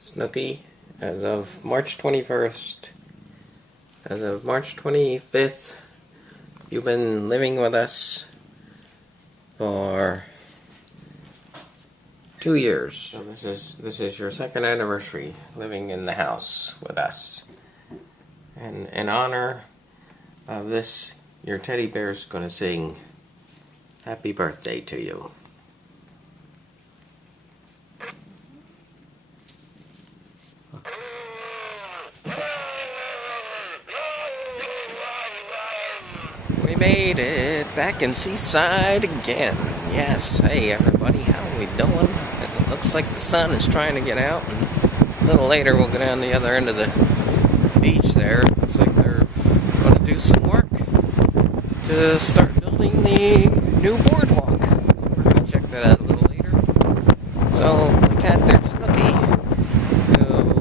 Snooky, as of March 21st. As of March 25th, you've been living with us for 2 years. So this is your second anniversary living in the house with us. And in honor of this, your teddy bear's going to sing happy birthday to you. We made it back in Seaside again. Yes, hey everybody, how are we doing? It looks like the sun is trying to get out, and a little later we'll go down the other end of the beach there. Looks like they're going to do some work to start building the new boardwalk. So we're going to check that out a little later. So the cat there, Snooky, who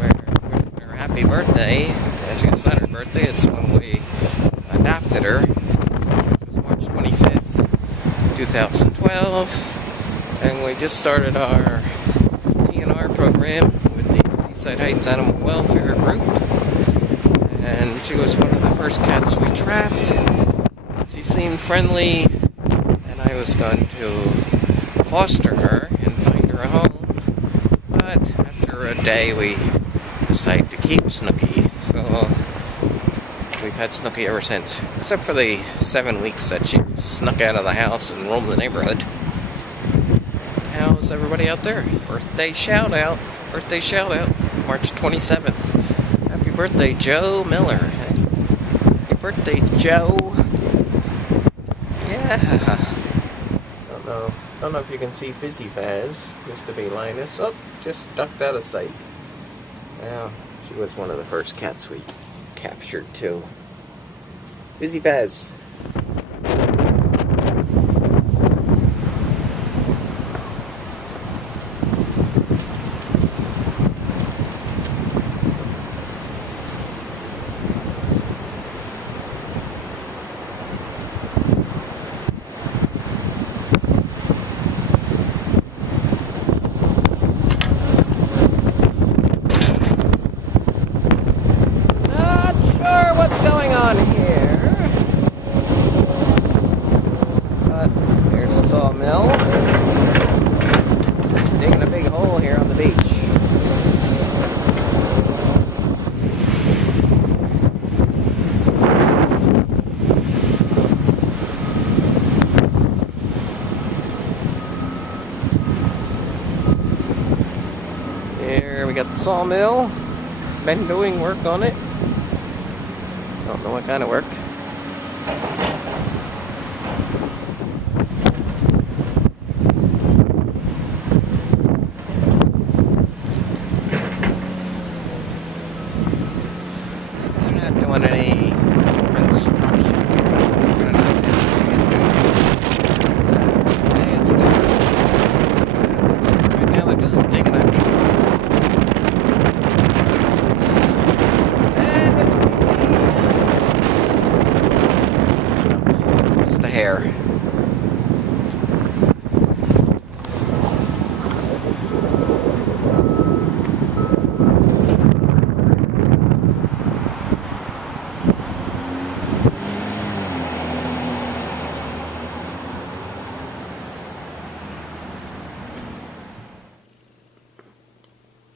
wished her happy birthday. Actually, it's not her birthday, it's when we adopted her, which was March 25th, 2012, and we just started our TNR program with the Seaside Heights Animal Welfare Group, and she was one of the first cats we trapped. She seemed friendly, and I was going to foster her and find her a home, but after a day we decided to keep Snooky, so we've had Snooky ever since, except for the 7 weeks that she snuck out of the house and roamed the neighborhood. How's everybody out there? Birthday shout out, March 27th. Happy birthday, Joe Miller. Happy birthday, Joe. Yeah. Don't know if you can see Fizzy Faz, used to be Linus. Oh, just ducked out of sight. Now, she was one of the first cats we captured too. Fizzy Faz. Sawmill. Digging a big hole here on the beach. Here we got the sawmill. Been doing work on it. Don't know what kind of work. Doing any construction. We're gonna knock down some beach. Hey, it's doing. Right now they're just digging a beach. And it's just a hair.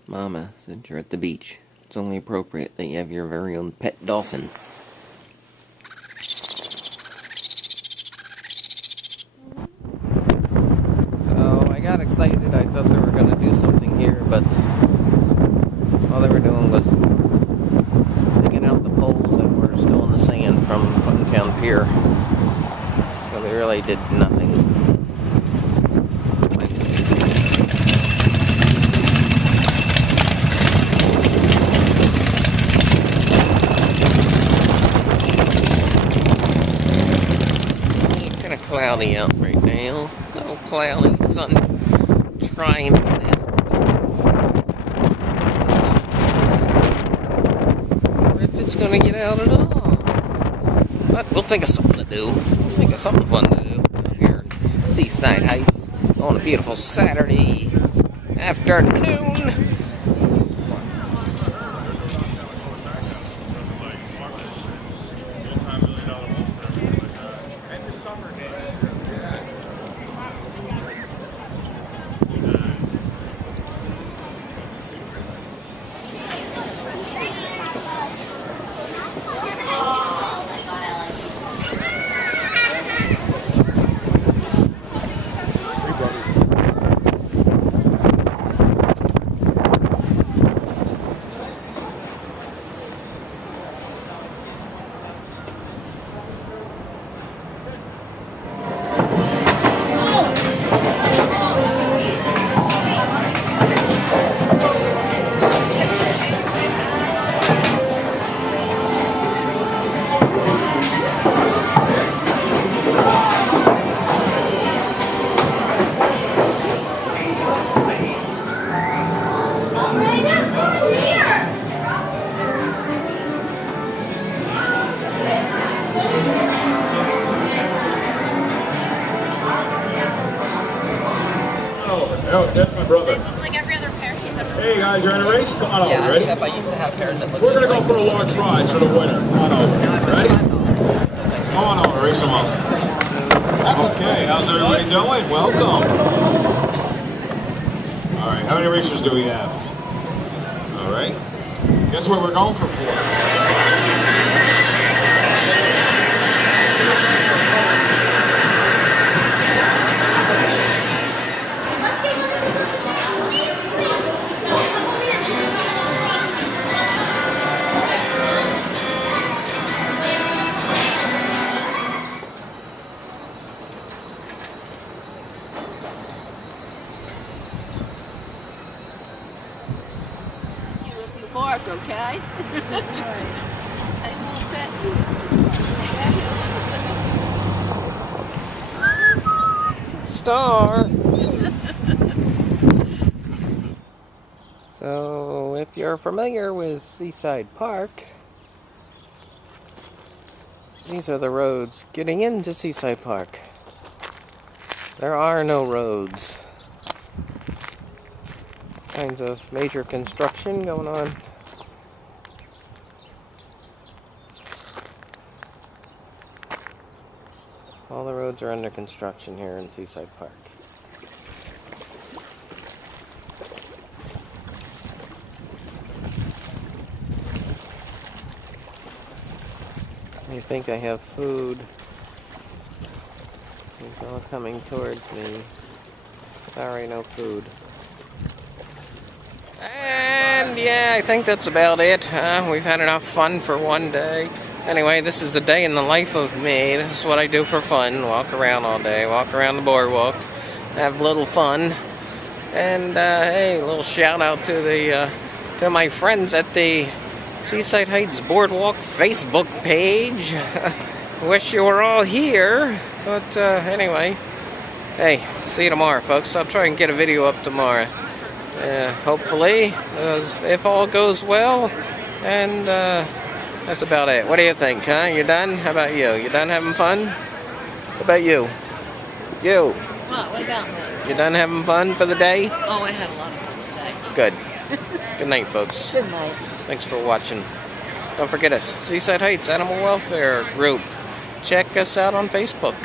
Mama, since you're at the beach, it's only appropriate that you have your very own pet dolphin. So I got excited. I thought they were going to do something here, but all they were doing was digging out the poles that were still in the sand from Funtown Pier. So they really did nothing. Cloudy out right now. A little cloudy, sun trying to get out. Or if it's gonna get out at all. But we'll think of something to do. We'll think of something fun to do out here in Seaside Heights on a beautiful Saturday afternoon. guys ready to race? Come on over, Yeah, ready? except I used to have pairs that looked We're going to go for a launch ride for the winner. Come on over. Ready? Come on over, race them up. Okay, how's everybody doing? Welcome. All right, how many racers do we have? All right. Guess what we're going for? Park, okay? I will pet you. Star. So, if you're familiar with Seaside Park, these are the roads getting into Seaside Park. There are no roads. Kinds of major construction going on. All the roads are under construction here in Seaside Park. I think I have food. It's all coming towards me. Sorry, no food. And yeah, I think that's about it. We've had enough fun for one day. Anyway, this is a day in the life of me. This is what I do for fun. Walk around all day. Walk around the boardwalk. Have a little fun. And hey, a little shout out to my friends at the Seaside Heights Boardwalk Facebook page. Wish you were all here. But anyway, hey, see you tomorrow, folks. I'll try and get a video up tomorrow. Hopefully, if all goes well. And that's about it. What do you think, huh? You done? How about you? You done having fun? What about you? You? What about me? You done having fun for the day? Oh, I had a lot of fun today. Good. Good night, folks. Good night. Thanks for watching. Don't forget us, Seaside Heights Animal Welfare Group. Check us out on Facebook.